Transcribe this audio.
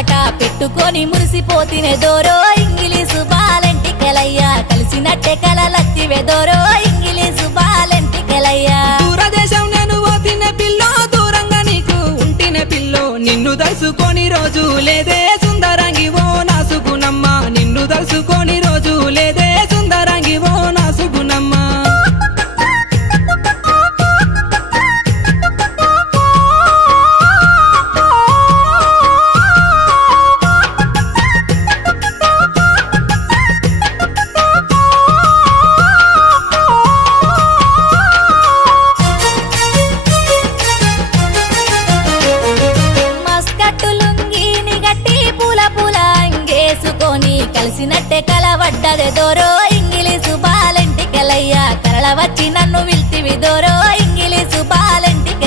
ముచ్చట పెట్టుకొని మురిసిపోతినే దోరో ఇంగిలీసు బాలెంటికెలయ్యా కలిసినట్టే కలలత్తివే దోరో ఇంగిలీసు బాలెంటికెలయ్యా దూరదేశం నేను పోతిన పిల్లో దూరంగా నీకు ఉంటిన పిల్లో నిన్ను దలుసుకొని రోజు లేదే సుందరంగి ఓ నా సుగుణమ్మ నిన్ను దలుసుకొని రోజు లేదే సుందరంగి ఓ నా సుగుణమ్మ కలిసినట్టే కలవడ్డదే దోరో ఇంగిలీసు బాలెంటికెలయ్యా కరళ వచ్చి నన్ను విల్తివి దోరో